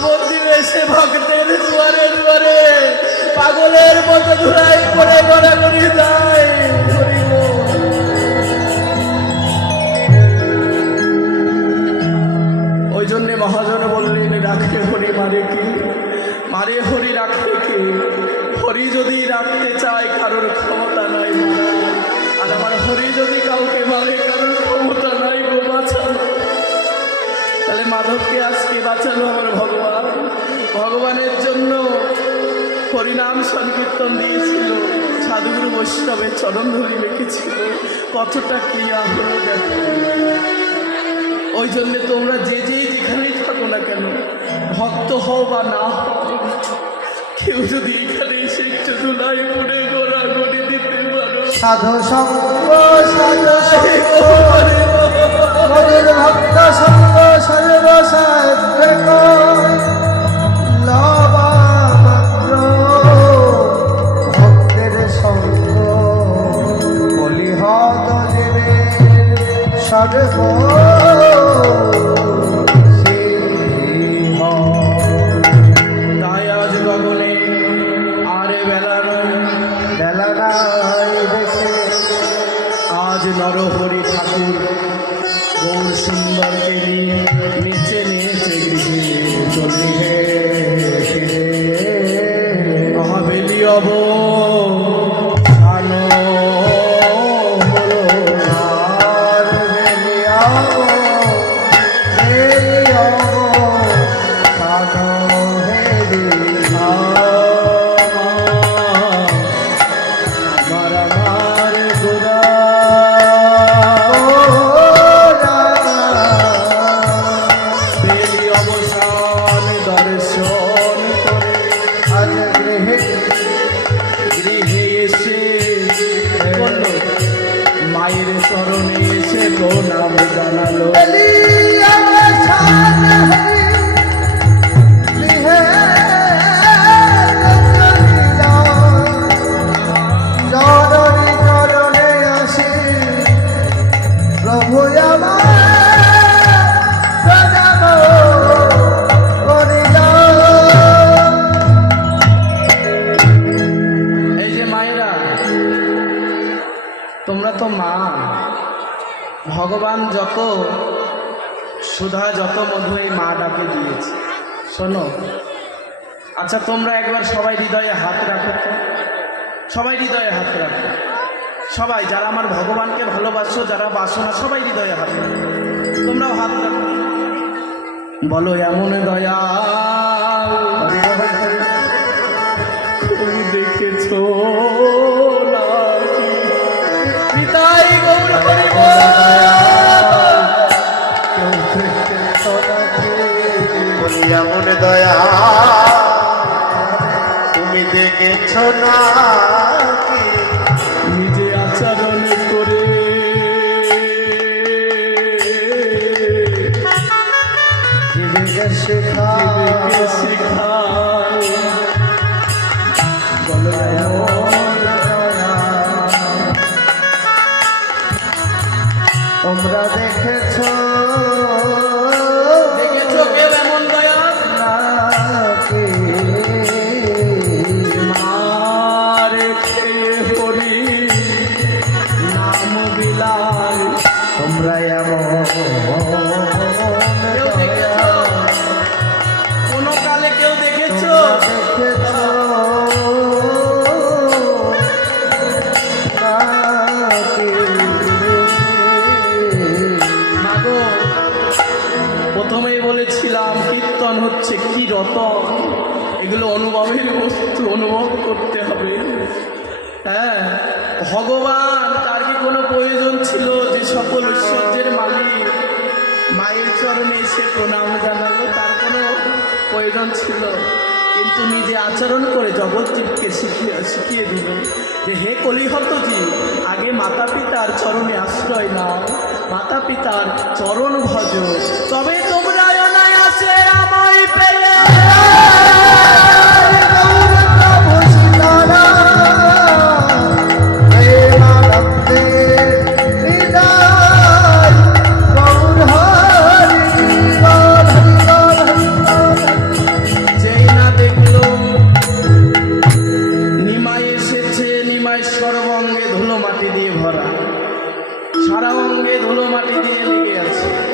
খবর দিবে সে ভক্তের দুয়ারে দুয়ারে। পাগলের মতো ধুলাই করে করি যায়। ওই জন্যে মহাজন বললেন রাখতে হরি মারে কি? মারে হরি রাখতে কে? হরি যদি রাখতে তাহলে মাধবকে আজকে বাঁচালো আমার ভগবান। ভগবানের জন্য হরিনাম সংকীর্তন দিয়েছিল। সাধুগুরু বৈষ্ণবের চরণ ধরি লিখেছিল কতটা হলো দেখো। ওই জন্য তোমরা যে যেই যেখানেই থাকো না কেন ভক্ত হও বা না হও কেউ যদি এখানে এসে একটু ধুলাই করে গোড়া গড়ি দিতে পারো। সাধু সঙ্গ সাধু সঙ্গ। ভক্ত সঙ্গ Chicago. এই যে মায়েরা তোমরা তো মা। ভগবান যত, সুধা যত মধু এই মা ডাকে দিয়েছে। শোনো আচ্ছা তোমরা একবার সবাই হৃদয়ে হাত রাখো তো। সবাই হৃদয়ে হাত রাখো। সবাই, যারা আমার ভগবানকে ভালোবাসো, যারা বাসো না, সবাই হৃদয়ে হাত রাখো। তোমরাও হাত রাখো। বলো, এমন দয়া তুমি না নিজে আচরণ করে। শেখা শেখা হচ্ছে কি রতন। এগুলো অনুভবের বস্তু অনুভব করতে হবে। হ্যাঁ ভগবান, তার কি কোনো প্রয়োজন ছিল যে সকল ঐশ্বর্যের মালিক? মায়ের চরণে এসে প্রণাম জানালো, তার কোনো প্রয়োজন ছিল? কিন্তু নিজে আচরণ করে জগৎজীবকে শিখিয়ে শিখিয়ে দিল যে, হে কলিহত জীব, আগে মাতা পিতার চরণে আশ্রয় নাও। মাতা পিতার চরণ ভজ। তবে তোমরা ধুলো মাটি দিয়ে লেগে আছে।